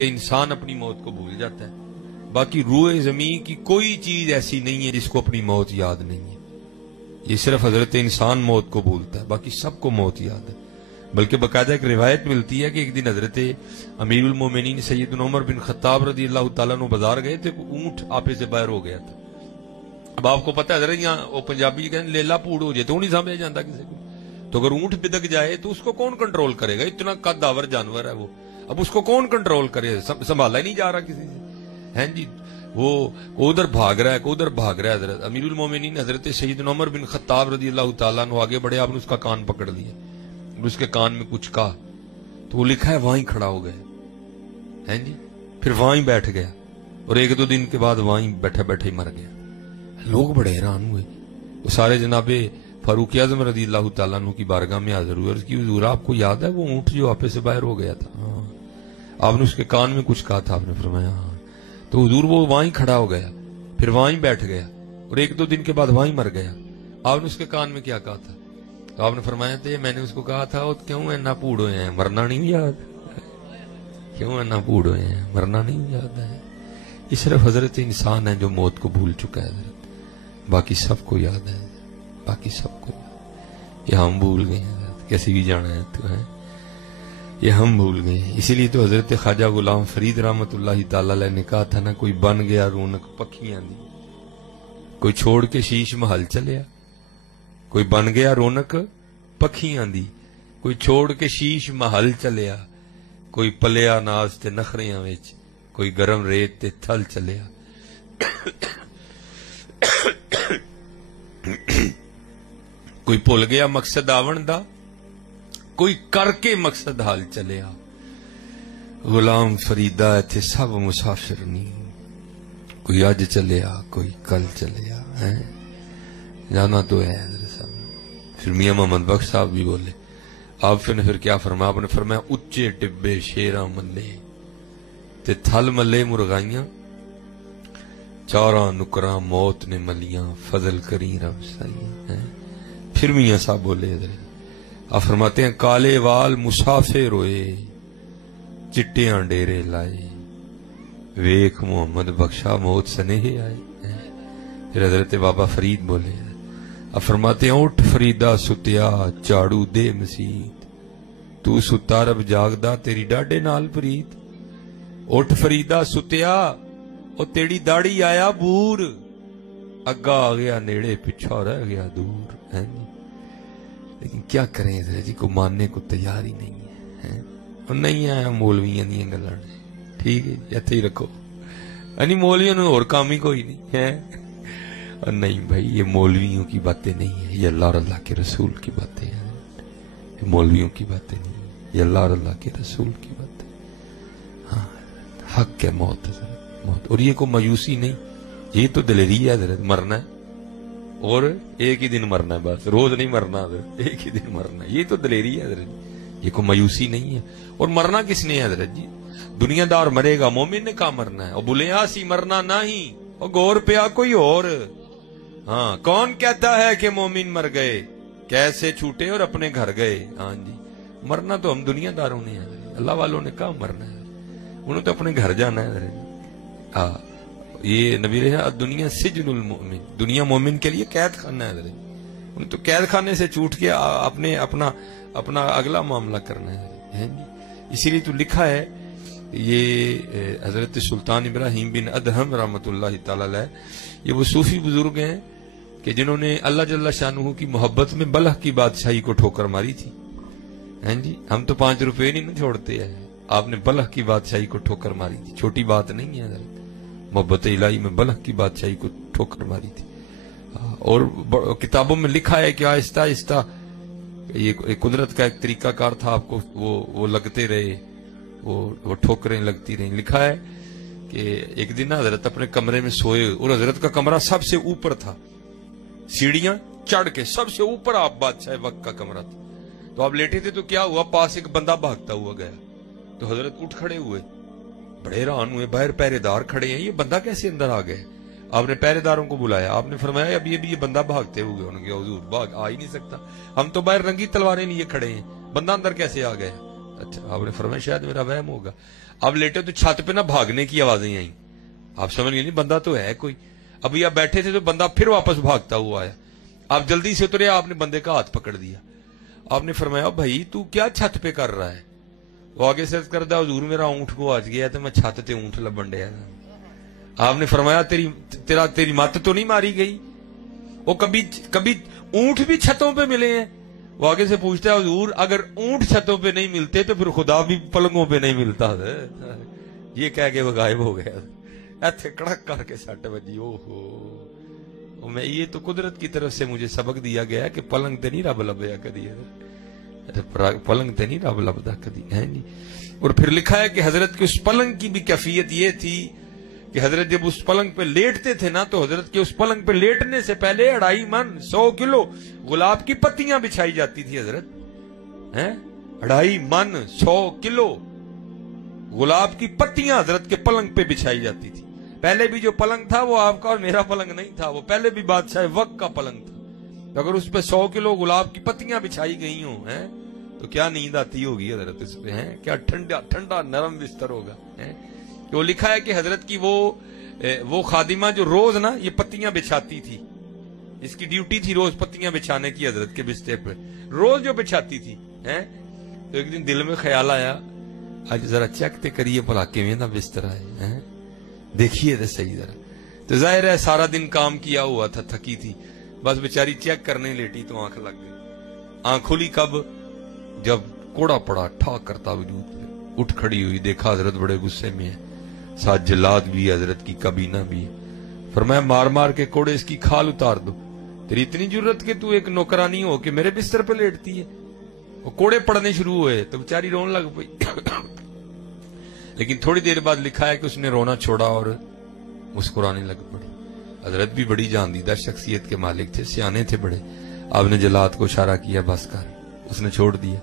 انسان اپنی موت کو بھول جاتا ہے، باقی روئے زمین کی کوئی چیز ایسی نہیں ہے جس کو اپنی موت یاد نہیں ہے. یہ صرف حضرت انسان موت کو بھولتا ہے، باقی سب کو موت یاد ہے. بلکہ باقاعدہ ایک روایت ملتی ہے کہ ایک دن حضرت امیر المومنین سیدنا عمر بن خطاب رضی اللہ تعالیٰ عنہ بازار گئے تھے، اونٹ آپے سے باہر ہو گیا تھا. اب آپ کو پتا ہے حضرت یہاں وہ پنجابی کہتے لیلا پھوڑ ہو جائے تو نہیں سمجھ جاتا کسی کو. تو اگر اونٹ بدک جائے تو اس کو کون کنٹرول کرے گا؟ اتنا قد آور جانور ہے وہ، اب اس کو کون کنٹرول کرے؟ سنبھالا ہی نہیں جا رہا کسی سے، ہیں جی. وہ ادھر بھاگ رہا ہے، ادھر بھاگ رہا ہے. حضرت امیر المومنین حضرت سیدنا عمر بن خطاب رضی اللہ تعالیٰ عنہ آگے بڑھے، آپ نے اس کا کان پکڑ لیا، اس کے کان میں کچھ کہا تو وہ لکھا ہے وہیں کھڑا ہو گیا، ہیں جی. پھر وہیں بیٹھ گیا اور ایک دو دن کے بعد وہیں بیٹھے بیٹھے ہی مر گیا. لوگ بڑے حیران ہوئے. وہ سارے جناب فاروق اعظم رضی اللہ تعالیٰ عنہ کی بارگاہ میں حاضر ہوئے. اس کی حضور آپ کو یاد ہے وہ اونٹ جو آپے سے باہر ہو گیا تھا؟ ہاں. آپ نے اس کے کان میں کچھ کہا تھا؟ آپ نے فرمایا ہاں. تو حضور وہ وہیں کھڑا ہو گیا، پھر وہیں بیٹھ گیا اور ایک دو دن کے بعد وہیں مر گیا. آپ نے اس کے کان میں کیا کہا تھا؟ تو آپ نے فرمایا تھا میں نے اس کو کہا تھا کیوں اینا پوڑ ہوئے ہیں، مرنا نہیں یاد؟ کیوں اینا پوڑ ہوئے ہیں، مرنا نہیں یاد ہے؟ یہ صرف حضرت انسان ہے جو موت کو بھول چکا ہے حضرت، باقی سب کو یاد ہے، باقی سب کو یاد. یہ ہم بھول گئے ہیں حضرت، کیسے بھی جانا ہے تو ہے، یہ ہم بھول گئے ہیں. اسی لیے تو حضرت خواجہ غلام فرید رحمت اللہ تعالی علیہ نے کہا تھا نا، کوئی بن گیا رونق پکھیاں دی، کوئی چھوڑ کے شیش محل چلیا. کوئی بن گیا رونق پکھیاں دی، کوئی چھوڑ کے شیش محل چلیا. کوئی پلیا ناز تے نخریاں وچ، کوئی گرم ریت تے تھل چلیا. کوئی بھول گیا مقصد آون دا، کوئی کر کے مقصد حال چلیا. غلام فریدہ ایتھے سب مسافر نہیں، کوئی اج چلیا کوئی کل چلیا. جانا تو ہے حضرت صاحب. پھر میاں محمد بخش صاحب بھی بولے. آپ نے پھر کیا فرمایا؟ آپ نے فرمایا اچے ٹبے شیراں ملے تے تھل ملے مرغائیاں، چاراں نکراں موت نے ملیاں، فضل کری رب سائیاں. پھر میاں صاحب بولے حضرت، آپ فرماتے ہیں کالے وال مسافر ہوئے، چٹیاں ڈیرے لائے، ویکھ محمد بخشا موت سنہے آئے. پھر حضرت بابا فرید بولے، آپ فرماتے ہیں اٹھ فریدہ ستیا چاڑو دے مسیت، تو ستا رب جاگدا تیری ڈاڈے نال پریت. اٹھ فریدہ ستیا او تیری داڑی آیا بور، اگا آ گیا نیڑے پچھا رہ گیا دور. لیکن کیا کریں حضرت جی، کو ماننے کو تیار ہی نہیں ہے. اور نہیں آیا مولویاں دیا گلاں، ٹھیک ہے ایتھے ہی رکھو، یعنی مولویوں نے اور کام ہی کوئی نہیں ہے. اور نہیں بھائی، یہ مولویوں کی باتیں نہیں ہیں، یہ اللہ اور اللہ کے رسول کی باتیں ہیں. یہ مولویوں کی باتیں نہیں ہیں، یہ اللہ اور اللہ کے رسول کی باتیں. ہاں حق ہے موت حضرت، موت. اور یہ کوئی مایوسی نہیں، یہ تو دلیری ہے حضرت. مرنا ہے اور ایک ہی دن مرنا ہے، بس روز نہیں مرنا حضرت، ایک ہی دن مرنا ہے. یہ تو دلیری ہے حضرت، یہ کوئی مایوسی نہیں ہے. اور مرنا کس نے ہے حضرت جی؟ دنیا دار مرے گا، مومن نے کہا مرنا ہے. اور بولیا سی مرنا نہیں، اور گور پیا کوئی اور. ہاں کون کہتا ہے کہ مومن مر گئے، کیسے چھوٹے اور اپنے گھر گئے. ہاں جی مرنا تو ہم دنیا داروں نے ہے، اللہ والوں نے کہا مرنا ہے، انہوں تو اپنے گھر جانا ہے. ہاں یہ نبی رہا دنیا سجن المؤمن، دنیا مومن کے لیے قید خانہ ہے. انہیں تو قید خانے سے چھوٹ کے اپنے اپنا اگلا معاملہ کرنا ہے. اسی لیے تو لکھا ہے یہ حضرت سلطان ابراہیم بن ادہم رحمت اللہ تعالی علیہ، یہ وہ صوفی بزرگ ہیں کہ جنہوں نے اللہ جل شانہ کی محبت میں بلخ کی بادشاہی کو ٹھوکر ماری تھی. ہیں جی ہم تو 5 روپے نہیں چھوڑتے ہیں، آپ نے بلخ کی بادشاہی کو ٹھوکر ماری تھی. چھوٹی بات نہیں ہے حضرت، محبت الہی میں بلخ کی بادشاہی کو ٹھوکر ماری تھی. اور کتابوں میں لکھا ہے کہ آہستہ آہستہ یہ قدرت کا ایک طریقہ کار تھا، آپ کو وہ لگتے رہے، وہ ٹھوکریں لگتی رہیں. لکھا ہے کہ ایک دن حضرت اپنے کمرے میں سوئے اور حضرت کا کمرہ سب سے اوپر تھا، سیڑھیاں چڑھ کے سب سے اوپر آپ بادشاہ وقت کا کمرہ تھا. تو آپ لیٹے تھے تو کیا ہوا، پاس ایک بندہ بھاگتا ہوا گیا. تو حضرت اٹھ کھڑے ہوئے، بڑے حیران ہوئے، باہر پہرے دار کھڑے ہیں، یہ بندہ کیسے اندر آ گئے؟ آپ نے پہرے داروں کو بلایا، آپ نے فرمایا اب یہ بندہ بھاگتے ہوئے. انہوں نے کہا حضور بھاگ آ ہی نہیں سکتا، ہم تو باہر رنگی تلواریں لیے کھڑے ہیں، بندہ اندر کیسے آ گیا؟ اچھا آپ نے فرمایا شاید میرا وہم ہوگا. اب لیٹے تو چھت پہ نہ بھاگنے کی آوازیں آئیں. آپ سمجھ گئے نہیں بندہ تو ہے کوئی. ابھی آپ بیٹھے تھے تو بندہ پھر واپس بھاگتا ہوا آیا. آپ جلدی سے اترے, آپ نے بندے کا ہاتھ پکڑ دیا. آپ نے فرمایا بھائی تو کیا چھت پہ کر رہا ہے؟ وہ آگے سے کردہ حضور میرا اونٹ کو آج گیا تو میں چھت تے اونٹ لبن ڈیا. آپ نے فرمایا تیری مت تو نہیں ماری گئی؟ وہ کبھی اونٹ بھی چھتوں پہ ملے ہیں. وہ آگے سے پوچھتا ہے حضور اگر اونٹ چھتوں پہ نہیں ملتے تو پھر خدا بھی پلنگوں پہ نہیں ملتا. یہ کہہ کے وہ غائب ہو گیا. ایتھے کڑک کر کے سٹ بجی. اوہو میں یہ تو قدرت کی طرف سے مجھے سبق دیا گیا کہ پلنگ تے نہیں رب لبیا کدی, پلنگ تے نہیں رب لبدا کدی ہے نہیں. اور پھر لکھا ہے کہ حضرت کی اس پلنگ کی بھی کیفیت یہ تھی کہ حضرت جب اس پلنگ پہ لیٹتے تھے نا تو حضرت کے اس پلنگ پہ لیٹنے سے پہلے 2.5 من 100 کلو گلاب کی پتیاں بچھائی جاتی تھی. حضرت 2.5 من 100 کلو گلاب کی پتیاں حضرت کے پلنگ پہ بچھائی جاتی تھی. پہلے بھی جو پلنگ تھا وہ آپ کا اور میرا پلنگ نہیں تھا, وہ پہلے بھی بادشاہ وقت کا پلنگ تھا. اگر اس پہ 100 کلو گلاب کی پتیاں بچھائی گئی ہوں تو کیا نیند آتی ہوگی حضرت اس پہ, کیا ٹھنڈا ٹھنڈا نرم بستر ہوگا. وہ لکھا ہے کہ حضرت کی وہ خادمہ جو روز نا یہ پتیاں بچھاتی تھی, اس کی ڈیوٹی تھی روز پتیاں بچھانے کی حضرت کے بستر پہ, روز جو بچھاتی تھی. تو ایک دن دل میں خیال آیا آج ذرا چیک تے کریے بھلا کیویں دا بستر ہے, دیکھیے تو صحیح ذرا. تو ظاہر ہے سارا دن کام کیا ہوا تھا, تھکی تھی, بس بیچاری چیک کرنے لیٹی تو آنکھ لگ گئی. آنکھ کھلی کب؟ جب کوڑا پڑا ٹھاک کرتا وجود پہ اٹھ کھڑی ہوئی, دیکھا حضرت بڑے غصے میں ہے, ساتھ جلاد بھی حضرت کی کابینہ بھی. فرمایا مار مار کے کوڑے اس کی کھال اتار دو, تیری اتنی جرت کہ تو ایک نوکرانی ہو کے میرے بستر پہ لیٹتی ہے. وہ کوڑے پڑنے شروع ہوئے تو بیچاری رون لگ پئی. لیکن تھوڑی دیر بعد لکھا ہے کہ اس نے رونا چھوڑا اور مسکرانے لگ پڑی. حضرت بھی بڑی جاندیدہ شخصیت کے مالک تھے, سیانے تھے بڑے. آپ نے جلاد کو اشارہ کیا بس کر, اس نے چھوڑ دیا.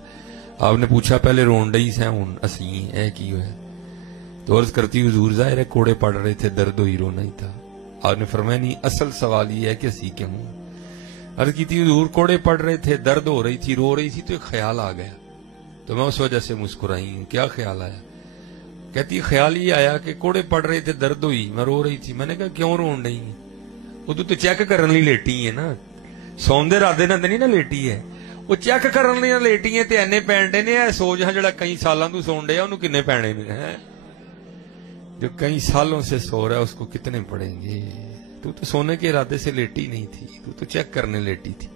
آپ نے پوچھا پہلے رون ڈئی سے ہوں اسی اے کی ہوئے؟ تو عرض کرتی حضور ظاہر ہے کوڑے پڑ رہے تھے, درد ہوئی رونا ہی تھا. آپ نے فرمایا نہیں اصل سوال یہ ہے کہ اسی کیوں ہوں. عرض کی تھی حضور کوڑے پڑ رہے تھے, درد ہو رہی تھی, رو رہی تھی, تو ایک خیال آ گیا تو میں اس وجہ سے مسکرائی ہوں. کیا خیال آیا؟ کہتی خیال یہ آیا کہ کوڑے پڑ رہے تھے, درد ہوئی, میں رو رہی تھی. میں نے کہا کیوں رون رہی ہیں؟ وہ تو چیک کرنے لیٹی ہے نا, سوندے رادے نہ نہیں نا لیٹی ہے, وہ چیک کرنے لیٹی ہے. تے اینے پینڈے نے سوچ ہاں جڑا کئی سالاں تو سون ڈیا انہوں کنے پینے نے, جو کئی سالوں سے سو رہا ہے اس کو کتنے پڑیں گے. تو سونے کے ارادے سے لیٹی نہیں تھی, تو چیک کرنے لیٹی تھی.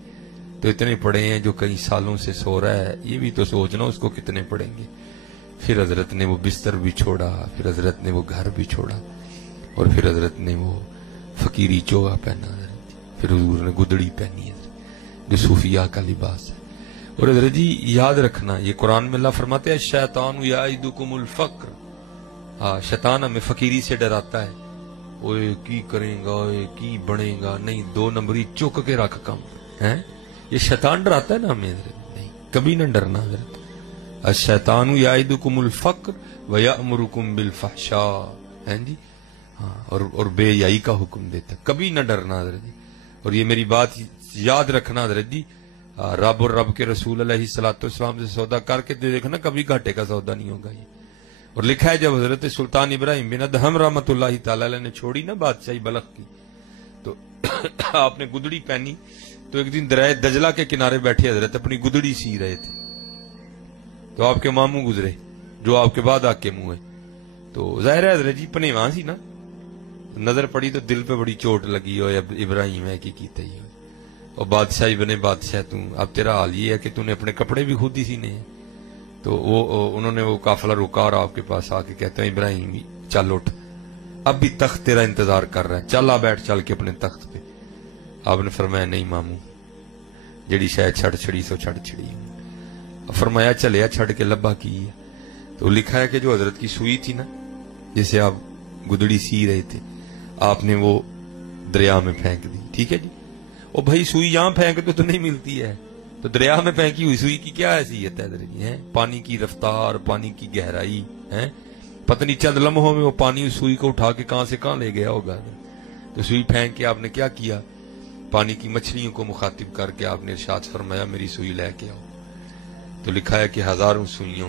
تو اتنے پڑے ہیں جو کئی سالوں سے سو رہا ہے, یہ بھی تو سوچنا اس کو کتنے پڑیں گے. پھر حضرت نے وہ بستر بھی چھوڑا, پھر حضرت نے وہ گھر بھی چھوڑا, اور پھر حضرت نے وہ فقیری چوغا پہنا, پھر حضور نے گدڑی پہنی ہے جو صوفیاء کا لباس ہے. اور حضرت جی یاد رکھنا, یہ قرآن میں اللہ فرماتے ہیں الشیطان یعدکم الفقر, شیطان ہمیں فقیری سے ڈراتا ہے. اوے کی کریں گا, کی بڑھے گا, نہیں 2 نمبری چک کے رکھ کم ہے. یہ شیطان ڈراتا ہے نا ہمیں, نہیں کبھی نہ ڈرنا حضرت. الشیطان یعدکم الفقر ویأمرکم بالفحشاء, ہیں جی, اور بے حیائی کا حکم دیتا ہے, کبھی نہ ڈرنا حضرت جی. اور یہ میری بات یاد رکھنا حضرت جی, رب اور رب کے رسول علیہ الصلوۃ والسلام سے سودا کر کے دیکھنا, کبھی گھاٹے کا سودا نہیں ہوگا یہ. اور لکھا ہے جب حضرت سلطان ابراہیم بن ادہم رحمۃ اللہ تعالی علیہ نے چھوڑی نا بادشاہی بلخ کی, تو آپ نے گدڑی پہنی. تو ایک دن دریائے دجلہ کے کنارے بیٹھے حضرت اپنی گدڑی سی رہے تھے, تو آپ کے ماموں گزرے جو آپ کے بعد آ کے منہ ہے. تو ظاہر ہے حضرت جی پنے وہاں سی نا, نظر پڑی تو دل پہ بڑی چوٹ لگی ہو, ابراہیم ہے کہ کیتا ہی, اور بادشاہی بنے بادشاہ تم, اب تیرا حال یہ ہے کہ تم نے اپنے کپڑے بھی خود ہی سینے ہیں. تو انہوں نے وہ قافلہ روکا اور آپ کے پاس آ کے کہتے ہیں ابراہیم چل اٹھ, اب بھی تخت تیرا انتظار کر رہا ہے, چل آ بیٹھ چل کے اپنے تخت پہ. آپ نے فرمایا نہیں ماموں, جڑی شاید چھڑ چھڑی سو چھڑ چھڑی. فرمایا چلیا چھڑ کے لبا کی. تو لکھا ہے کہ جو حضرت کی سوئی تھی نا جسے آپ گدڑی سی رہے تھے, آپ نے وہ دریا میں پھینک دی. ٹھیک ہے جی, وہ بھائی سوئی یہاں پھینک تو نہیں ملتی ہے, تو دریا میں پھینکی ہوئی سوئی کی کیا حیثیت ہے؟ پانی کی رفتار, پانی کی گہرائی ہے, پتہ نہیں چند لمحوں میں وہ پانی اس سوئی کو اٹھا کے کہاں سے کہاں لے گیا ہوگا. تو سوئی پھینک کے آپ نے کیا کیا, پانی کی مچھلیوں کو مخاطب کر کے آپ نے ارشاد فرمایا میری سوئی لے کے آؤ. تو لکھا ہے کہ ہزاروں سوئیوں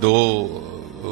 2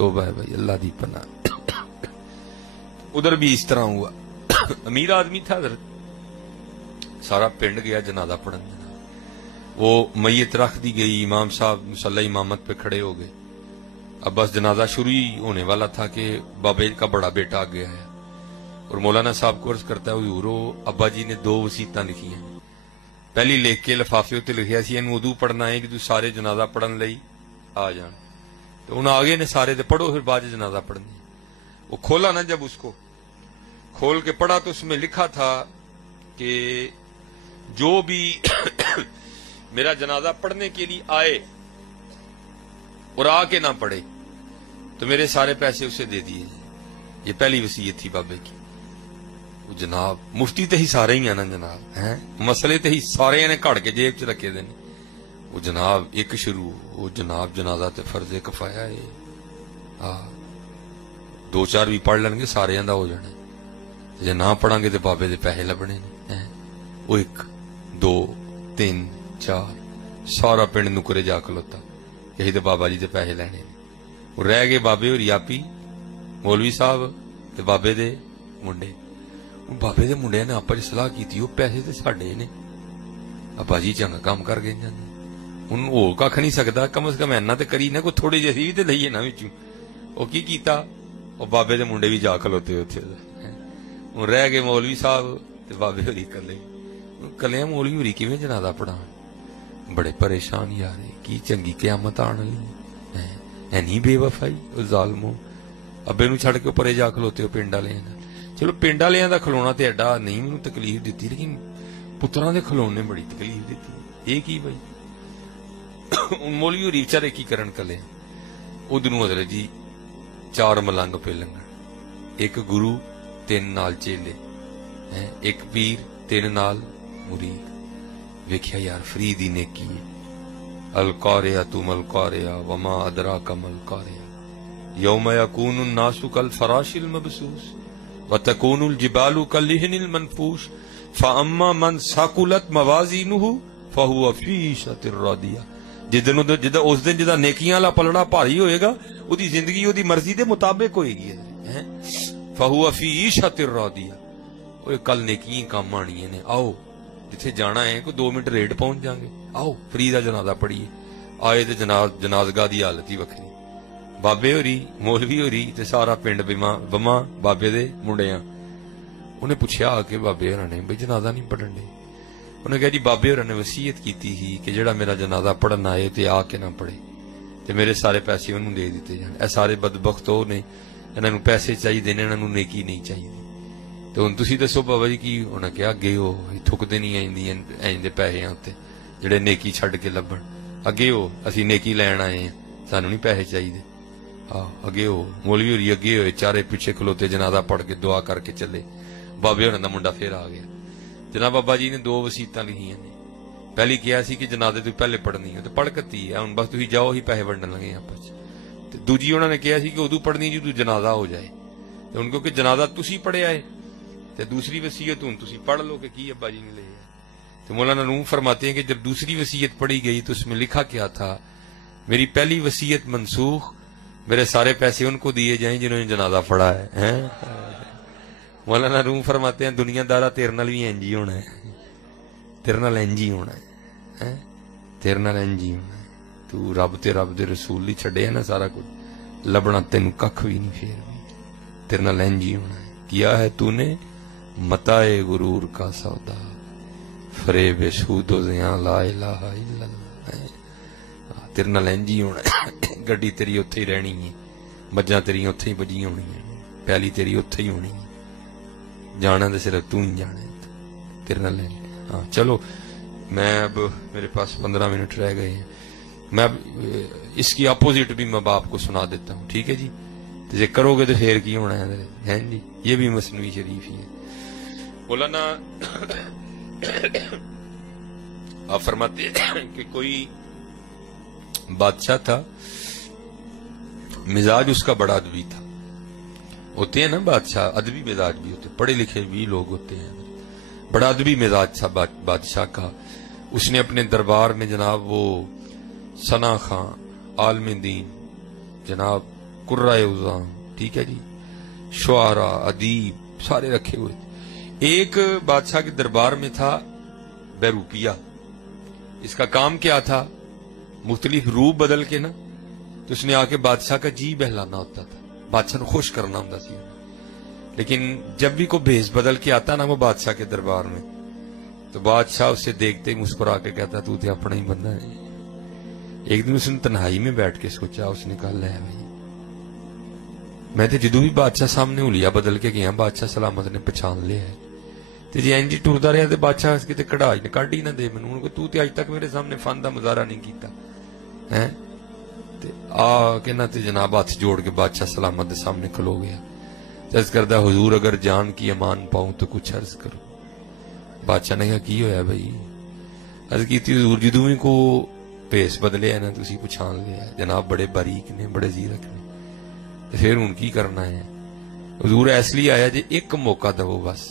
توبہ ہے بھائی، اللہ دی پناہ۔ ادھر بھی اس طرح ہوا، امیر آدمی تھا حضرت، سارا پنڈ گیا جنازہ پڑھن، وہ میت رکھ دی گئی، امام صاحب مصلی امامت پہ کھڑے ہو گئے، اب بس جنازہ شروع ہی ہونے والا تھا کہ بابے کا بڑا بیٹا آ گیا ہے، اور مولانا صاحب کو عرض کرتا ہے حضورو ابا جی نے 2 وصیتاں لکھی ہیں، پہلی لکھ کے لفافے تے لکھیا سی اینو ادو پڑھنا ہے کہ تو سارے جنازہ پڑھن لئی آ جان، تو انہوں آگے نے سارے تے پڑھو پھر بعد جنازہ پڑھنی۔ وہ کھولا نا، جب اس کو کھول کے پڑھا تو اس میں لکھا تھا کہ جو بھی میرا جنازہ پڑھنے کے لیے آئے اور آ کے نہ پڑھے تو میرے سارے پیسے اسے دے دیے۔ یہ پہلی وصیت تھی بابے کی۔ وہ جناب مفتی تے ہی سارے ہی ہیں نا جناب، ہیں مسئلے تے ہی سارے نے کھڑ کے جیب چ رکھے دے، وہ جناب ایک شروع، وہ جناب جنازہ تے فرض کفایہ ہے، 2-4 بھی پڑھ لیں گے سارے دا ہو جانا، جے نہ پڑھاں گے تے بابے دے پیسے لبنے ہیں۔ وہ 1 2 3 4 سارا پنڈ نکرے جا کھلوتا، یہی تے بابا جی دے پیسے لینے، وہ رہ گئے بابے اور یاپی مولوی صاحب تے بابے دے منڈے۔ بابے دے منڈے نے آپس سلاح کی، وہ پیسے تے ساڈے نے، ابا جی چنگا کام کر گئے جانے، ان ہو کھ نہیں سکتا، کم از کم اینا تے کری نہ کوئی تھوڑی جیسی بھی تے لئیے نا وچوں۔ وہ کی کیتا، وہ بابے دے منڈے بھی جا کھلوتے ہوتے، ہن رہ گئے مولوی صاحب تے بابے ہوری کلے۔ کلے مولوی ہوری کیویں جنازہ پڑھان، بڑے پریشان یار، کی چنگی قیامت آن والی ہے، نہیں بے وفائی او ظالمو، ابے نو چھڑ کے پرے جا کھلوتے ہو پنڈ والے۔ چلو پنڈ والے دا کھلونا تے ایڈا نہیں مینوں تکلیف دیتی، لیکن پتراں دے کھلون نے بڑی تکلیف دیتی۔ یہ کی بھائی، مولوی ہوری بیچارے کی کرن کلے، ادھروں حضرت جی 4 ملنگ پہ لنگن، 1 گرو 3 نال چیلے، 1 پیر 3 نال مرید۔ ویکھیا یار فریدی نے کی القاریہ ملقاریہ وما ادراک ملقاریہ یوم یکون الناس کالفراش المبثوث وتکون الجبال کالعہن المنفوش فاما من ثقلت موازینہ فہو فی عیشۃ راضیہ۔ اس دن جدا نیکیاں والا پلڑا بھاری ہوئے گا، اودی زندگی اودی مرضی دے مطابق ہوئے گی، فہو فی عیشۃ راضیہ۔ اوے کل نیکیاں کام آنی نے، آؤ جتھے جانا ہے کوئی 2 منٹ ریٹ پہنچ جاؤں گے، آؤ فری دا جنازہ پڑھیے۔ آئے تے جنازگاہ دی حالت ہی وکھری، بابے ہوری مولوی ہوری تے سارا پنڈ بما بابے دے منڈیاں۔ انہیں پوچھا آ کے بابے ہوراں نے بھئی جنازہ نہیں پڑھن دے؟ انہیں کہا جی بابے ہوراں نے وصیت کیتی ہی کہ جڑا میرا جنازہ پڑھن آئے تے آ کے نہ پڑھے تے میرے سارے پیسے انہوں دے دیتے جان۔ اے سارے بدبخت ہو نے، انہاں نوں پیسے چاہیے نے، انہاں نوں نیکی نہیں چاہیے۔ تو ہن تسی دسو بابا جی کی؟ انہاں کہا اگے ہو تھکدے نہیں این دے پیسے تے جڑے نیکی چھڈ کے لبن، اگے ہو اسی نیکی لین آئے ہیں، سانوں نہیں پیسے چاہیے۔ اگے ہو مولوی ہوری اگے ہوئے، چارے پیچھے کھلوتے جنازہ پڑھ کے دعا کر کے چلے۔ بابے ہوراں دا منڈا پھر آ گیا، جناب بابا جی نے 2 وصیتاں لکھیاں نے، پہلی کیا سی کہ جنازے تو پہلے پڑھنی ہے، تو پڑھ کتی ہے ہن بس تسی جاؤ ہی پیسے ونڈن لگے آپس تے دوجی انہوں نے کیا سی کہ ادو پڑھنی جدوں جنازہ ہو جائے، تے ان کو کہ جنازہ تسی پڑھیا ہے تے دوسری وصیت ہن تسی پڑھ لو کہ کی ابا جی نے لے۔ تو مولانا روم فرماتے ہیں کہ جب دوسری وصیت پڑھی گئی تو اس میں لکھا کیا تھا، میری پہلی وصیت منسوخ، میرے سارے پیسے ان کو دیے جائیں جنہوں نے جنازہ پڑھا ہے۔ مولانا روم فرماتے ہیں دنیا دارا تیرے نال بھی انج ہی ہونا ہے، تیرے نال انج ہی ہونا ہے، تیرے نال انج ہی ہونا ہے۔ تو رب تے رب دے رسول ہی چھڈے ہے نا، سارا کچھ لبنا تینوں ککھ بھی نہیں، پھر بھی تیرے نال انج ہی ہونا ہے۔ کیا ہے تو نے متاع غرور کا سودا، فریب سود و زیاں لا الہ الا اللہ، تیرے نال انج ہی ہونا ہے۔ گڈی تیری اوتھے ہی رہنی ہے، مجھاں تیری اوتھے ہی بجی ہونی ہے، پہلی تیری اوتھے ہی ہونی ہے، جانا تو صرف تو ہی جانا ہے، تیرے نال۔ ہاں چلو میں اب میرے پاس 15 منٹ رہ گئے ہیں، میں اب اس کی اپوزٹ بھی میں باپ کو سنا دیتا ہوں، ٹھیک ہے جی؟ جے کرو گے تو پھر کی ہونا ہے جی، یہ بھی مثنوی شریف ہی ہے۔ مولانا آپ فرماتے ہیں کہ کوئی بادشاہ تھا، مزاج اس کا بڑا ادبی تھا، ہوتے ہیں نا بادشاہ ادبی مزاج بھی ہوتے، پڑھے لکھے بھی لوگ ہوتے ہیں، بڑا ادبی مزاج تھا بادشاہ کا۔ اس نے اپنے دربار میں جناب وہ ثنا خان عالم دین جناب قرائے عظام، ٹھیک ہے جی، شعراء، ادیب سارے رکھے ہوئے تھے۔ ایک بادشاہ کے دربار میں تھا بیروپیہ، اس کا کام کیا تھا، مختلف روپ بدل کے نا تو اس نے آ کے بادشاہ کا جی بہلانا ہوتا تھا، بادشاہ کو خوش کرنا ہوتا سی، لیکن جب بھی کوئی بھیس بدل کے آتا نا وہ بادشاہ کے دربار میں تو بادشاہ اسے دیکھتے ہی مسکرا کے کہتا تو تے اپنا ہی بندہ ہے۔ ایک دن اس نے تنہائی میں بیٹھ کے سوچا، اس نے کہا لے بھائی میں تے جدوں بھی بادشاہ سامنے ہولیا بدل کے گیا بادشاہ سلامت نے پہچان لیا ہے، تے جی اینجی ٹردا رہا تے بادشاہ اس کتے کڑھائی نے کڈ ہی نہ دے مینوں، تو تے اج تک میرے سامنے فن دا مظاہرہ نہیں کیتا ہے، تے آ کے نہ تے جناب ہاتھ جوڑ کے بادشاہ سلامت دے سامنے کھلو گیا، عرض کردہ حضور اگر جان کی امان پاؤں تو کچھ عرض کرو۔ بادشاہ نے کہا کی ہویا بھائی؟ عرض کیتی حضور جدوں بھی کو پیس بدلے ہے نا تسی پچھان لیا، جناب بڑے باریک نے، بڑے زیرک نے، پھر ان کی کرنا ہے؟ حضور اس لیے آیا جی ایک موقع دو بس،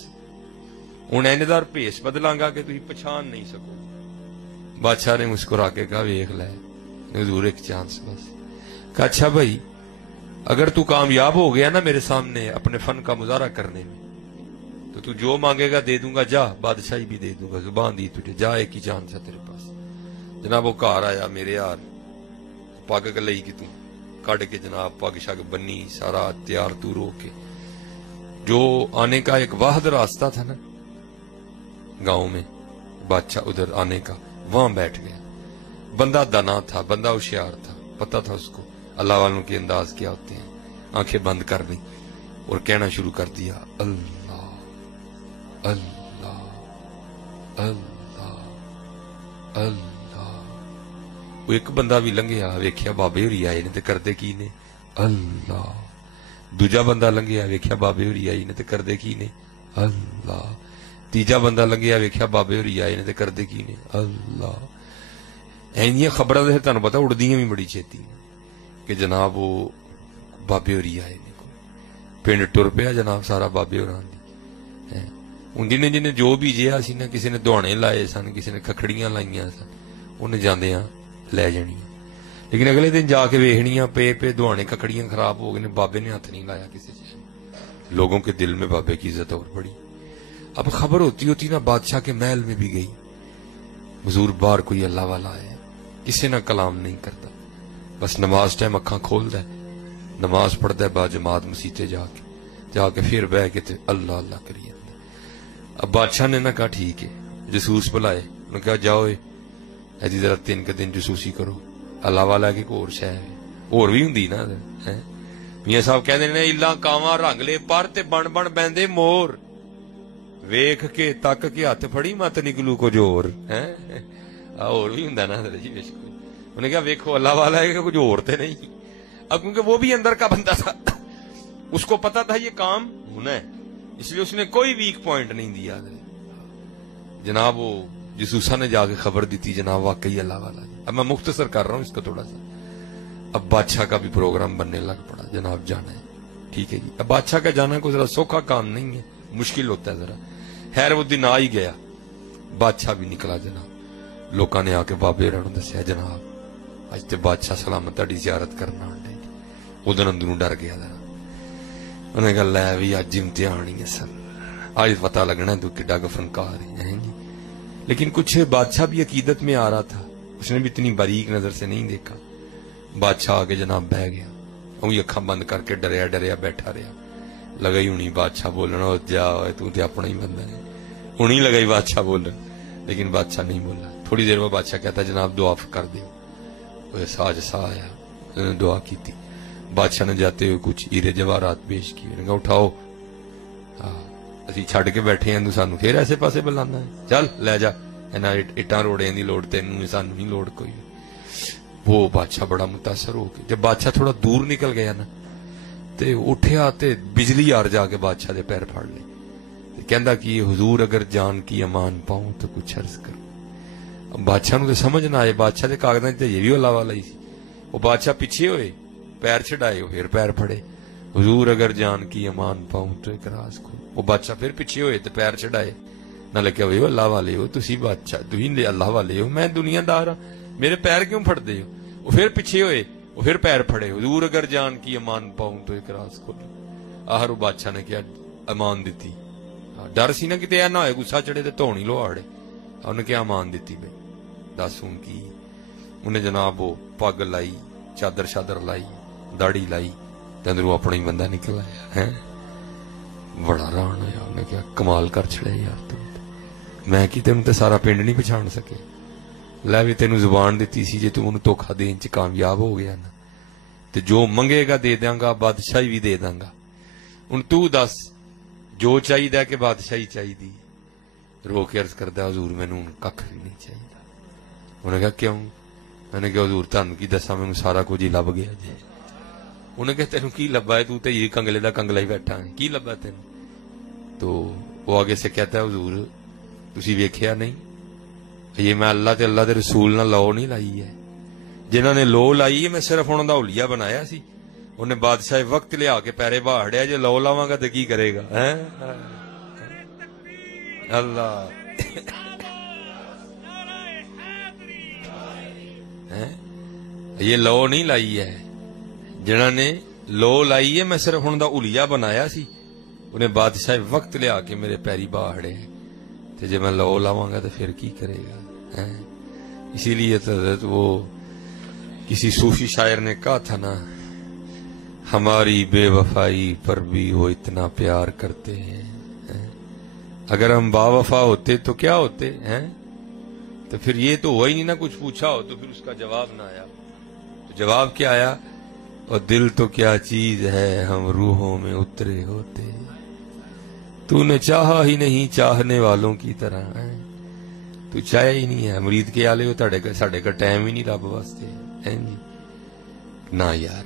ہوں ایندار پیس بدلاں گا کہ تسی پچھان نہیں سکو۔ بادشاہ نے مسکرا کے کہا ویکھ لے حضور ایک چانس بس۔ کہا اچھا بھائی اگر تو کامیاب ہو گیا نا میرے سامنے اپنے فن کا مظاہرہ کرنے میں تو جو مانگے گا دے دوں گا، جا بادشاہی بھی دے دوں گا، زبان دی تجھے، جا ایک ہی چانس ہے تیرے پاس۔ جناب وہ گھر آیا، میرے یار پگ لئی کہ کڈ کے جناب پگ شگ بنی، سارا تیار تو رو کے جو آنے کا ایک واحد راستہ تھا نا گاؤں میں بادشاہ ادھر آنے کا، وہاں بیٹھ گیا۔ بندہ دانا تھا، بندہ ہوشیار تھا، پتہ تھا اس کو اللہ والوں کے انداز کیا ہوتے ہیں۔ آنکھیں بند کر لی اور کہنا شروع کر دیا اللہ اللہ اللہ اللہ۔ وہ ایک بندہ بھی لنگیا، ویکھیا بابے ہوری آئے نے تے کردے کی نے اللہ۔ دوجا بندہ لنگیا، ویکھیا بابے ہوری آئے نے تے کردے کی نے اللہ۔ تیجا بندہ لنگیا، ویکھیا بابے ہوری آئے نے تے کردے کی نے اللہ۔ اینیاں خبراں تے تانوں پتہ اڑدیاں بھی بڑی چھیتی کہ جناب وہ بابے ہوری آئے نے، پنڈ ٹر پیا جناب سارا بابے ہوراں دی۔ ہوں جنہیں جو بیجیا سی نا، کسی نے دوہانے لائے سن، کسی نے کھکھڑیاں لائیاں سن، انہیں جاندیاں لے جانیاں، لیکن اگلے دن جا کے ویکھنیاں پے دوہانے کھکھڑیاں خراب ہو گئے، بابے نے ہاتھ نہیں لایا کسی چیز۔ لوگوں کے دل میں بابے کی عزت اور بڑی۔ اب خبر ہوتی نا بادشاہ کے محل میں بھی گئی، حضور باہر کوئی اللہ والا ہے، کسی نہ کلام نہیں کرتا، بس نماز ٹائم اکھاں کھولدا ہے، نماز پڑھتا ہے با جماعت مسیتے جا کے پھر بہ کے اللہ اللہ کری۔ اب بادشاہ نے نہ کہا ٹھیک ہے، جسوس بلائے، انہوں نے کہا جاؤ ایسی ذرا 3 دن جسوسی کرو، اللہ والا کی اور شہ ہے اور بھی ہوں نا۔ میاں صاحب کہتے ہیں الا کاواں رنگ لے پر تے بن بن بہندے مور، ویکھ کے تک کے ہاتھ پھڑی مت نکلو کچھ اور بھی ہوں نا جی۔ انہوں نے کہا ویکھو اللہ والا ہے کہ کچھ اور تے نہیں۔ اب کیونکہ وہ بھی اندر کا بندہ تھا، اس کو پتا تھا یہ کام ہونا ہے، اس لیے اس نے کوئی ویک پوائنٹ نہیں دیا۔ جناب وہ جسوسا نے جا کے خبر دیتی جناب واقعی اللہ والا ہے۔ اب میں مختصر کر رہا ہوں اس کو تھوڑا سا۔ اب بادشاہ کا بھی پروگرام بننے لگ پڑا، جناب جانا ہے، ٹھیک ہے جی۔ اب بادشاہ کا جانا کوئی ذرا سوکھا کام نہیں ہے، مشکل ہوتا ہے ذرا۔ خیر وہ دن آ ہی گیا، بادشاہ بھی نکلا جناب۔ لوکاں نے آ کے بابے رہنوں دسیا جناب اج تے بادشاہ سلامت تہاڈی زیارت کرنا آنڈے۔ ادھر اندروں ڈر گیا ذرا، انہوں نے کہا لے بھی اج امتحان ہی ہے سر، آج پتہ لگنا ہے تو کڈا کا فنکار ہے جی۔ لیکن کچھ بادشاہ بھی عقیدت میں آ رہا تھا، اس نے بھی اتنی باریک نظر سے نہیں دیکھا۔ بادشاہ آگے جناب بہ گیا، وہی اکھاں بند کر کے ڈریا ڈریا بیٹھا رہا۔ لگا ہی ہونی بادشاہ بولنا جا تو تے اپنا ہی بندہ ہے، ہونی لگا ہی بادشاہ بولنا، لیکن بادشاہ نہیں بولا۔ تھوڑی دیر بعد بادشاہ کہتا جناب دعا کر دو۔ ساج سا آیا، انہوں نے دعا کی تھی۔ بادشاہ نے جاتے ہوئے کچھ ہیرے جواہرات پیش کیے، انہوں نے کہا اٹھاؤ، اسی چھڈ کے بیٹھے ہیں تو سانو پھر ایسے پاسے بلانا ہے، چل لے جا، اٹاں روڑیاں دی لوڑ تینوں، سانو نہیں لوڑ کوئی۔ وہ بادشاہ بڑا متاثر ہو کے، جب بادشاہ تھوڑا دور نکل گیا نا تے اٹھیا تے بجلی آر جا کے بادشاہ دے پیر پھاڑ لے، کہندا کہ حضور اگر جان کی امان پاؤں تو کچھ عرض کرو۔ اب بادشاہ نو تے سمجھ نہ آئے، بادشاہ دے کاغذاں تے یہ بھی اللہ والا ہی سی۔ وہ بادشاہ پیچھے ہوئے، پیر چڑھائے، پھر پیر پھڑے، حضور اگر جان کی امان پاؤں تو ایک راز کو۔ وہ بادشاہ پھر پیچھے ہوئے تو پیر چڑھائے، نہ لکھیا ہوئے اللہ والے ہو تسی، بادشاہ تھی اللہ والے ہو، میں دنیا دار ہاں، میرے پیر کیوں پھڑ دے ہو؟ وہ پھر پیچھے ہوئے، وہ پھر پیر پھڑے حضور اگر جان کی امان پاؤں تو ایک راز کھولو. آخر وہ بادشاہ نے کیا امان دیتی. ڈر سی نا کتے نہ ہوئے گسا چڑھے تو دھونی لوہاڑے. انہیں کیا امان دیتی بھائی دس ہوں کی. انہیں جناب وہ پگ لائی چادر شادر لائی داڑھی لائی تے اندروں اپنا ہی بندہ نکل آیا ہے. بڑا حیران ہویا. انہیں کیا کمال کر چھڑے یار تم. میں کی تینوں تے سارا پنڈ نہیں پچھان سکے. لے بھی تینوں زبان دیتی سی جے تم انہوں دھوکھا دین چ کامیاب ہو گیا نا تے جو منگے گا دے دیاں گا بادشاہی بھی دے داں گا. ہن تو دس جو چاہیے کہ بادشاہی چاہیے. رو کے عرض کردا حضور مینوں ککھ بھی نہیں چاہیے. انہیں کہا کیوں؟ میں نے کہا حضور تانوں کی دساں مینوں سارا کچھ ہی لب گیا جی. انہیں کہا تینوں کی لبا ہے تو تے یہ کنگلے دا کنگلا ہی بیٹھا ہے کی لبا تینوں؟ تو وہ آگے سے کہتا ہے حضور تسی ویکھیا نہیں یہ میں اللہ تے اللہ دے رسول نہ لو نہیں لائی ہے. جنہاں نے لو لائی ہے میں صرف انہاں دا اولیاء بنایا سی. انہیں بادشاہ وقت لیا کے پیرے باہڑیا جے لو لاواں گا تے کی کرے گا اللہ یہ لو نہیں لائی ہے. جنہاں نے لو لائی ہے میں صرف انہاں دا اولیاء بنایا سی. انہیں بادشاہ وقت لیا کے میرے پیری باہڑے تے جے میں لو لاواں گا تو پھر کی کرے گا. اسی لیے حضرت وہ کسی صوفی شاعر نے کہا تھا نا ہماری بے وفائی پر بھی وہ اتنا پیار کرتے ہیں. اگر ہم با وفا ہوتے تو کیا ہوتے ہیں؟ تو پھر یہ تو ہوا ہی نہیں نا کچھ پوچھا ہو تو پھر اس کا جواب نہ آیا. تو جواب کیا آیا؟ اور دل تو کیا چیز ہے ہم روحوں میں اترے ہوتے. تو نے چاہا ہی نہیں چاہنے والوں کی طرح تو چاہیا ہی نہیں ہے. مرید کے آلے ہو ساڑھے کا ٹائم ہی نہیں رب واسطے جی نہ یار.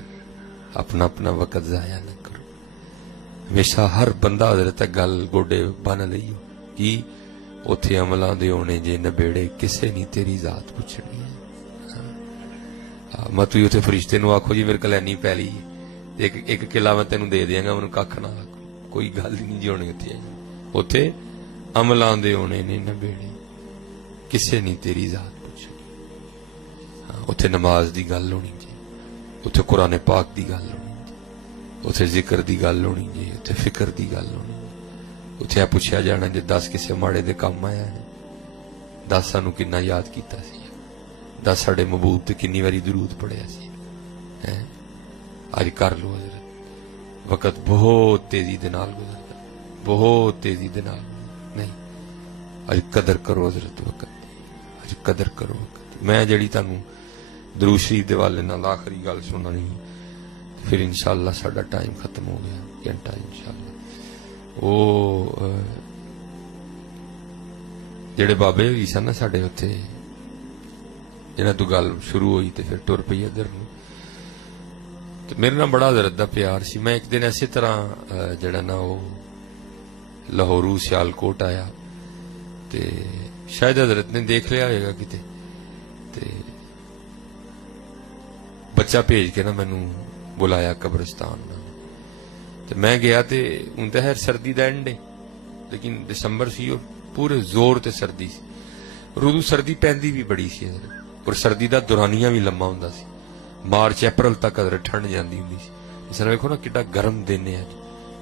اپنا اپنا وقت ضائع نہ کرو. ہمیشہ ہر بندہ حضرت گل گوڈے بن لئیو کی اوتھے عملاں دے ہونے جے نبیڑے کسے نہیں تیری ذات پوچھنی ہے. مت اوتھے فرشتے نو آکھو جی میرے کول اینی پیلی ایک قلعہ میں تینوں دے دیاں گا مینوں ککھ نہ آکھو. کوئی گل ہی نہیں جی ہونی اوتھے عملاں دے ہونے نے نبیڑے کسے نہیں تیری ذات پوچھنی. اوتھے نماز دی گل ہونی جی اوتھے قرآن پاک دی گل ہونی جی اوتھے ذکر دی گل ہونی جی اوتھے فکر دی گل ہونی جی. اوتھے پوچھیا جانا جے 10 کسے ماڑے دے کام آیا ہے 10 سانوں کنا یاد کیتا سی 10 ساڈے محبوب تے کنی واری درود پڑھیا سی. اج کر لو حضرت وقت بہت تیزی دے نال گزردا بہت تیزی دے نال نہیں. اج قدر کرو حضرت وقت اج قدر کرو وقت. میں جڑی تانوں درود شریف دے والے نال آخری گل سنانی پھر انشاءاللہ ساڈا ٹائم ختم ہو گیا گھنٹہ انشاءاللہ. وہ جڑے بابے ہوئی سن نا ساڈے اوتھے جنہاں تو گل شروع ہوئی تے پھر ٹر پئی ادھر نوں تے میرے نال بڑا حضرت دا پیار سی. میں ایک دن اسی طرح جڑا نا وہ لاہورو سیالکوٹ آیا تے شاید حضرت نے دیکھ لیا ہوئے گا کتے تے بچہ بھیج کے نا مینوں بلایا قبرستان تے میں گیا تے ہن تے خیر سردی دا اینڈ ہے لیکن دسمبر سی اور پورے زور تے سردی سی. اردو سردی پیندی بھی بڑی سی حضرت اور سردی دا دورانیہ بھی لمبا ہوندا سی. مارچ اپریل تک حضرت ٹھنڈ جاندی ہوندی سی. اس طرح ویکھو نا کڈا گرم دن ہے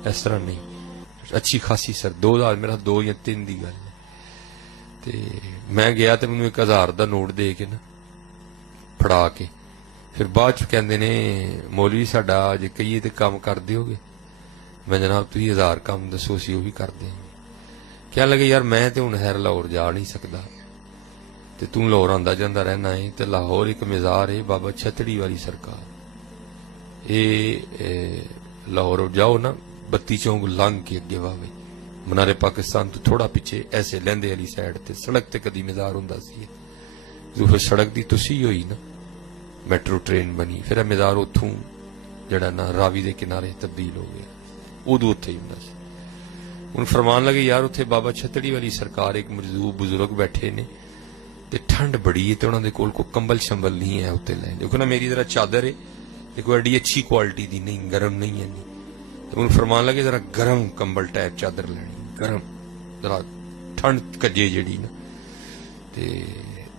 اس طرح نہیں اچھی خاصی سر 2000 میرا 2 یا 3 دی گل تے میں گیا تے مینوں 1000 دا نوٹ دے کے نا پھڑا کے پھر بعد چ کہندے نے مولوی ساڈا جے کہیے تے کام کر دیو گے. میں جناب تسی 1000 کام دسو سی وہ بھی کر دیں. کیا لگے یار میں تے ہن خیر لاہور جا نہیں سکدا تے توں لاہور آندا جاندا رہنا ہے تے لاہور ایک مزار ہے بابا چھتڑی والی سرکار. لاہور جاؤ نا 32 چونک لنگ کے اگے واوے منارے پاکستان تو تھوڑا پیچھے ایسے لیندے والی سائڈ تے سڑک تے کدی مزار ہوندا سی جو پھر سڑک دی تسی ہوئی نا میٹرو ٹرین بنی پھر مزار اتھوں جڑا نا راوی دے کنارے تبدیل ہو گیا ادو اتھے ہی ہوندا سی. ہن فرمان لگے یار اتھے بابا چھتڑی والی سرکار ایک مجذوب بزرگ بیٹھے نے تے ٹھنڈ بڑی ہے تے انہاں دے کول کوئی کمبل شمبل نہیں ہے اتنے لے دیکھو نا میری ذرا چادر ہے تے کوئی ایڈی اچھی کوالٹی دی نہیں گرم نہیں ہے نہیں. تو انہوں فرمان لگے ذرا گرم کمبل ٹائپ چادر لینی گرم ذرا ٹھنڈ کجے جڑی نا تے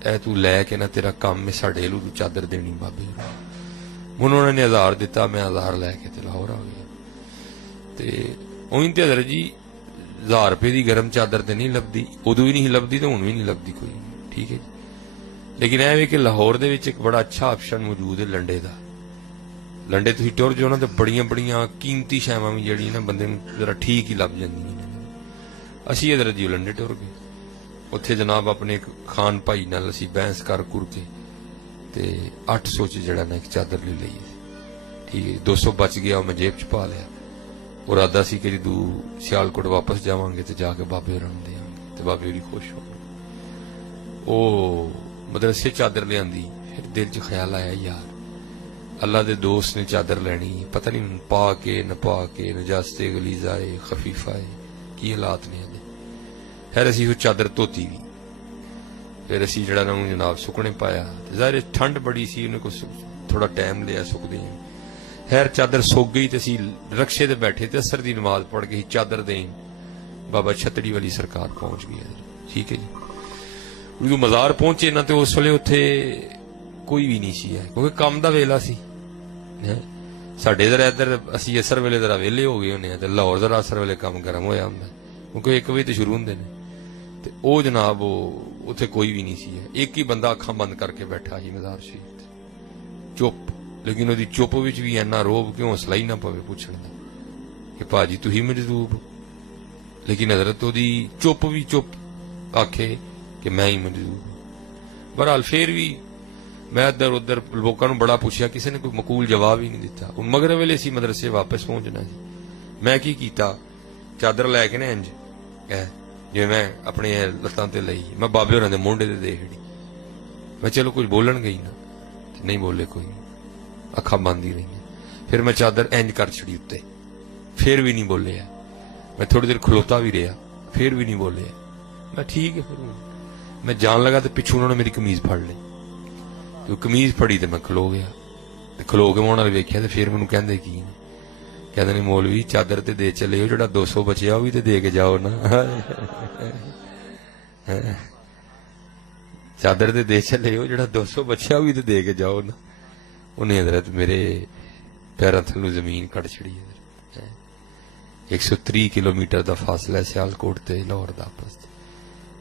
اے تو لے کے نا تیرا کام میں ساڑے لو چادر دینی بابے ਮੈਨੂੰ ਉਹਨਾਂ ਨੇ 1000 ਦਿੱਤਾ, ਮੈਂ 1000 ਲੈ ਕੇ ਤੇ ਲਾਹੌਰ ਆ ਗਿਆ। ਤੇ ਉਹੀ ਤੇ ਹਜ਼ਰਤ ਜੀ 1000 ਰੁਪਏ ਦੀ ਗਰਮ ਚਾਦਰ ਤੇ ਨਹੀਂ ਲੱਭਦੀ, ਉਦੋਂ ਵੀ ਨਹੀਂ ਲੱਭਦੀ ਤੇ ਹੁਣ ਵੀ ਨਹੀਂ ਲੱਭਦੀ ਕੋਈ, ਠੀਕ ਹੈ ਜੀ। ਲੇਕਿਨ ਇਹ ਵੀ ਕਿ ਲਾਹੌਰ ਦੇ ਵਿੱਚ ਇੱਕ ਬੜਾ ਅੱਛਾ ਆਪਸ਼ਨ ਮੌਜੂਦ ਹੈ ਲੰਡੇ ਦਾ। ਲੰਡੇ ਤੁਸੀਂ ਟੁਰ ਜਾਓ ਨਾ ਤੇ ਬੜੀਆਂ ਬੜੀਆਂ ਕੀਮਤੀ ਸ਼ੈਵਾਂ ਵੀ ਜਿਹੜੀਆਂ ਨਾ ਬੰਦੇ ਨੂੰ ਜ਼ਰਾ ਠੀਕ ਹੀ ਲੱਭ ਜਾਂਦੀਆਂ ਨੇ। ਅਸੀਂ ਹਜ਼ਰਤ ਜੀ ਲੰਡੇ ਟੁਰ ਗਏ, ਉੱਥੇ ਜਨਾਬ ਆਪਣੇ ਇੱਕ ਖਾਨ ਭਾਈ ਨਾਲ ਅਸੀਂ ਬਹਿਸ ਕਰ ਕੁਰ ਕੇ ਤੇ 800 ਚ ਜਿਹੜਾ ਨਾ ਇੱਕ ਚਾਦਰ ਲੈ ਲਈ, ਠੀਕ ਹੈ। 200 ਬਚ ਗਿਆ, ਉਹ ਮੈਂ ਜੇਬ ਚ ਪਾ ਲਿਆ। ਇਰਾਦਾ ਸੀ ਕਿ ਜਦੋਂ ਸਿਆਲਕੋਟ ਵਾਪਸ ਜਾਵਾਂਗੇ ਤੇ ਜਾ ਕੇ ਬਾਬੇ ਹੋਰਾਂ ਨੂੰ ਦੇਵਾਂਗੇ ਤੇ ਬਾਬੇ ਹੋਰੀ ਖੁਸ਼ ਹੋਣਗੇ। ਉਹ ਮਦਰਸੇ ਚਾਦਰ ਲਿਆਂਦੀ, ਫਿਰ ਦਿਲ ਚ ਖਿਆਲ ਆਇਆ ਯਾਰ اللہ دے دوست نے چادر لینی، پتہ نہیں پا کے نہ پا کے نجاستے غلیظہ خفیفہ کی حالات نے۔ خیر اسی وہ چادر دھوتی بھی، پھر اسی جڑا نا جناب سکنے پایا، ظاہر ٹھنڈ بڑی سی، انہیں کو تھوڑا ٹائم لیا سکدے ہیں۔ خیر چادر سوک گئی تے اسی رکشے تے بیٹھے تے اثر دی نماز پڑھ کے چادر دیں بابا چھتڑی والی سرکار پہنچ گیا، ٹھیک ہے جی۔ جو مزار پہنچے نا تے اس ویلے اوتھے کوئی بھی نہیں سی ہے، کیونکہ کام دا ویلا سی۔ ساڈے ادھر اسی اثر ویلے ذرا ویلے ہو گئے ہونے تے لاہور ذرا اثر ویلے کام گرم ہویا ہوندا، کیونکہ 1 بجے تے شروع ہوندے نے۔ تے او جناب اوتھے کوئی بھی نہیں سی ہے، ایک ہی بندہ اکھاں بند کر کے بیٹھا ہی مزار شریف تے، چپ، لیکن وہ چپ وچ بھی اینا روب کہ حوصلہ ہی نہ پوے پوچھن دا کہ پاجی تسی مجذوب، لیکن حضرت دی چپ بھی چپ آکھے کہ میں ہی مجذوب۔ بہرحال پھر بھی میں ادھر ادھر لوگوں نے بڑا پوچھا، کسی نے کوئی مقبول جواب ہی نہیں دیتا۔ ہوں مغرب ویلے سی مدرسے واپس پہنچنا سی، میں کی کیتا چادر لے کے نا انج جی میں اپنے لتاں تے لئی، میں بابے ہوراں دے مونڈے تے دے چھڑی، میں چلو کچھ بولن گئی نا، نہیں بولے کوئی، اکھاں بند ہی رہی۔ پھر میں چادر انج کر چھڑی اتے، پھر بھی نہیں بولے۔ میں تھوڑی دیر کھلوتا بھی رہا، پھر بھی نہیں بولے۔ میں ٹھیک ہے، پھر میں جان لگا تو پچھوں انہوں نے میری قمیض پھڑ لی، تو قمیض پھڑی تو میں کھلو گیا، کھلو کے میں انہوں نے ویکھیا تو پھر مینوں کہندے کی، کہندے نہیں مولوی چادر تے دے چلے ہو، جڑا 200 بچیا وہ بھی تے دے کے جاؤ نا، چادر تے دے چلے ہو، جڑا 200 بچیا وہ بھی تے دے کے جاؤ نا۔ انہیں حضرت میرے پیراں تھلوں زمین کٹ چھڑی۔ 130 کلومیٹر دا فاصلہ ہے سیالکوٹ تے لاہور دا آپس،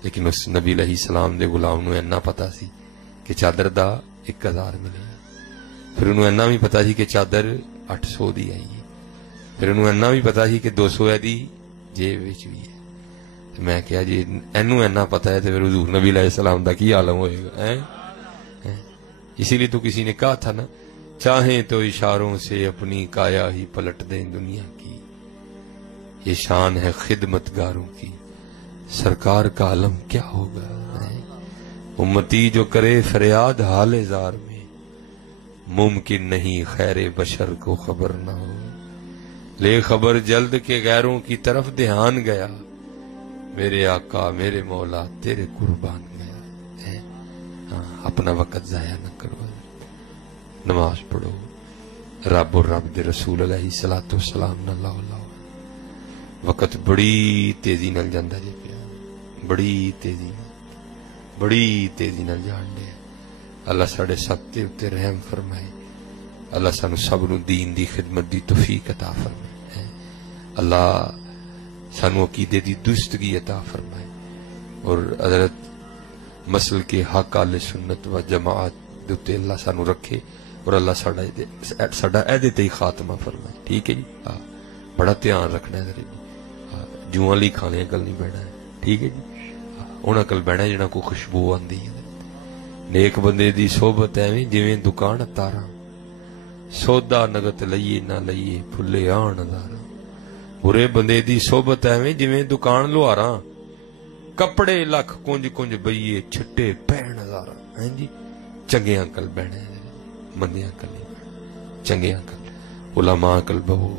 لیکن اس نبی علیہ السلام دے غلام نو اینا پتا سی کہ چادر دا 1000 ملے، پھر انہوں اینا بھی پتا سی کہ چادر 800 دی آئی ہے، پھر انہوں اینا بھی پتا سی کہ 200 ہے دی جیب وچ بھی ہے۔ میں کہا جی اینو اینا پتا ہے تو پھر حضور نبی علیہ السلام دا کی عالم ہوئے گا۔ اسی لیے تو کسی نے کہا تھا نا، چاہیں تو اشاروں سے اپنی کایا ہی پلٹ دیں دنیا کی، یہ شان ہے خدمت گاروں کی، سرکار کا علم کیا ہوگا۔ امتی جو کرے فریاد حال زار میں، ممکن نہیں خیر بشر کو خبر نہ ہو، لے خبر جلد کے غیروں کی طرف دھیان گیا، میرے آقا میرے مولا تیرے قربان گیا۔ اپنا وقت ضائع نہ کرو، نماز پڑھو، رب اور رب دے رسول علیہ الصلوۃ والسلام نہ لاؤ۔ وقت بڑی تیزی نال جاندا جی پیا، بڑی تیزی نال جان دے۔ اللہ ساڈے سب تے اتے رحم فرمائے، اللہ سانو سب نو دین دی خدمت دی توفیق عطا فرمائے، اللہ سانو عقیدے دی درستگی عطا فرمائے، اور حضرت مسل کے حق اہل سنت و جماعت دے اتے اللہ سانو رکھے، اور اللہ ساڈا ایدے تے ہی خاتمہ فرمائے، ٹھیک ہے جی۔ بڑا دھیان رکھنا ہے جی، جو علی کھانے کل نہیں بہنا ہے، ٹھیک ہے جی۔ انہاں کل بہنا جنہاں کو خوشبو آندی ہے۔ نیک بندے دی صحبت ایویں جویں دکان تاراں، سودا نگت لئیے نہ لئیے پھلے آن ہزاراں، برے بندے دی صحبت ایویں جویں دکان لوہاراں، کپڑے لکھ کنج کنج بئیے چھٹے پہن ہزاراں۔ ہیں جی، چنگیاں کل بہنا ہے، مندیاں کل نہیں بہنا، چنگیاں کل، علماء کل بہو،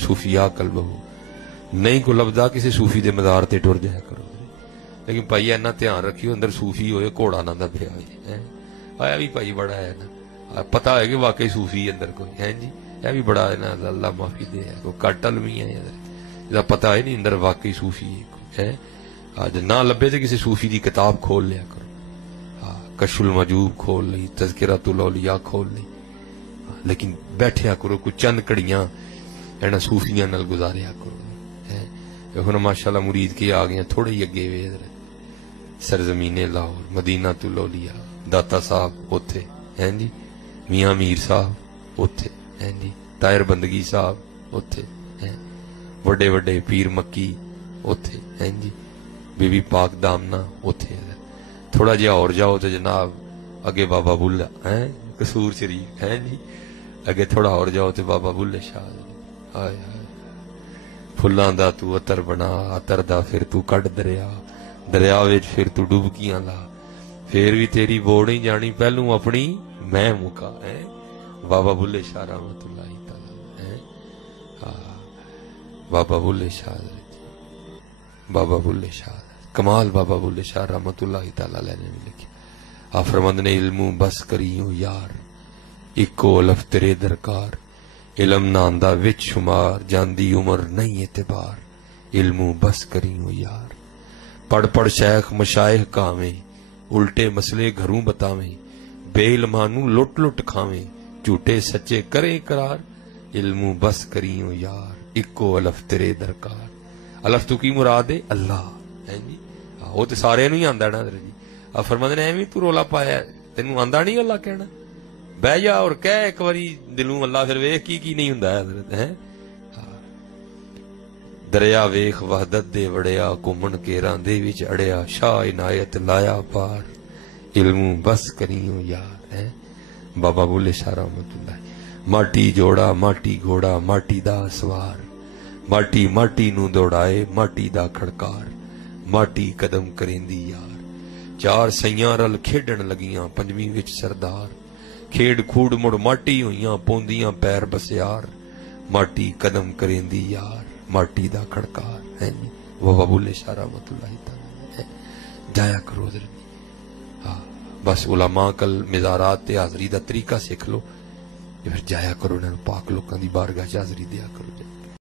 صوفیاء کل بہو، نہیں کو لبدا کسی صوفی دے مزار تے ٹر جایا کرو، لیکن بھائی اینا دھیان رکھیو اندر صوفی ہوئے گھوڑا نہ دبیا ہوئے۔ آیا بھی بھائی بڑا ہے نا، پتا ہے کہ واقعی صوفی اندر کوئی ہے جی، یہ بھی بڑا ہے نا، اللہ معافی دے ہے، کوئی کٹ علمی ہے ادھر، پتا ہے نہیں اندر واقعی صوفی ہے۔ آج نہ لبے تو کسی صوفی دی کتاب کھول لیا کرو، کشف المجوب کھول لی، تذکرۃ الاولیاء کھول لی، لیکن بیٹھیا کرو کوئی چند کڑیاں اینا صوفیاں نال گزاریا کرو ہے ماشاءاللہ مرید کی آ گیا تھوڑے ہی اگے وے سرزمین لاہور مدینہ تو لولیا داتا صاحب اوتھے ہیں جی میاں میر صاحب اوتھے ہیں جی طاہر بندگی صاحب اوتھے ہیں وڈے وڈے پیر مکی اوتھے ہیں جی بی بی پاک دامنا اوتھے تھوڑا جہا اور جاؤ تو جناب اگے بابا بلا ہیں قصور شریف ہیں جی اگے تھوڑا اور جاؤ تو بابا بلے شاہ آئے آئے پھلاں دا تو عطر بنا عطر دا پھر تو کٹ دریا دریا وچ پھر تو ڈبکیاں لا پھر بھی تیری بوڑ ہی جانی پہلوں اپنی میں مکا ہے بابا بلے شاہ رحمت اللہ تعالی ہے بابا بلے شاہ بابا بلے شاہ کمال بابا بلے شاہ رحمت اللہ تعالی علیہ نے لکھا آ فرمند نے علموں بس کریوں یار اکو الف تیرے درکار علم ناندا وچ شمار جاندی عمر نہیں اعتبار علموں بس کریوں یار پڑھ پڑھ شیخ مشائخ کاویں الٹے مسئلے گھروں بتاویں بے علمانوں لٹ لٹ کھاویں جھوٹے سچے کریں قرار علموں بس کریوں یار اکو الف تیرے درکار الف تو کی مراد ہے اللہ ہے جی وہ تو سارے نو ہی آندا نا جی آ فرماندے نے ایویں تو رولا پایا تینوں آندا نہیں اللہ کہنا بہ جا اور کہہ ایک واری دلوں اللہ پھر ویکھ کی نہیں ہوندا حضرت ہے دریا ویکھ وحدت دے وڑیا گھومن کیراں دے وچ اڑیا شاہ عنایت لایا پار علموں بس کریوں یار ہے بابا بلے شاہ رحمت اللہ ماٹی جوڑا ماٹی گھوڑا ماٹی دا سوار ماٹی ماٹی نو دوڑائے ماٹی دا کھڑکار ماٹی قدم کریندی یار چار سیاں رل کھیڈن لگیاں پنجویں وچ سردار کھیڈ کھوڑ مڑ ماٹی ہوئیاں پوندیاں پیر بسیار ماٹی قدم کریندی یار ماٹی دا کھڑکار ہے بابا بلے شاہ رحمت اللہ تعالی جایا کرو حضرت بس علماء کل مزارات تے حاضری دا طریقہ سیکھ لو پھر جایا کرو انہاں پاک لوکاں دی بارگاہ حاضری دیا کرو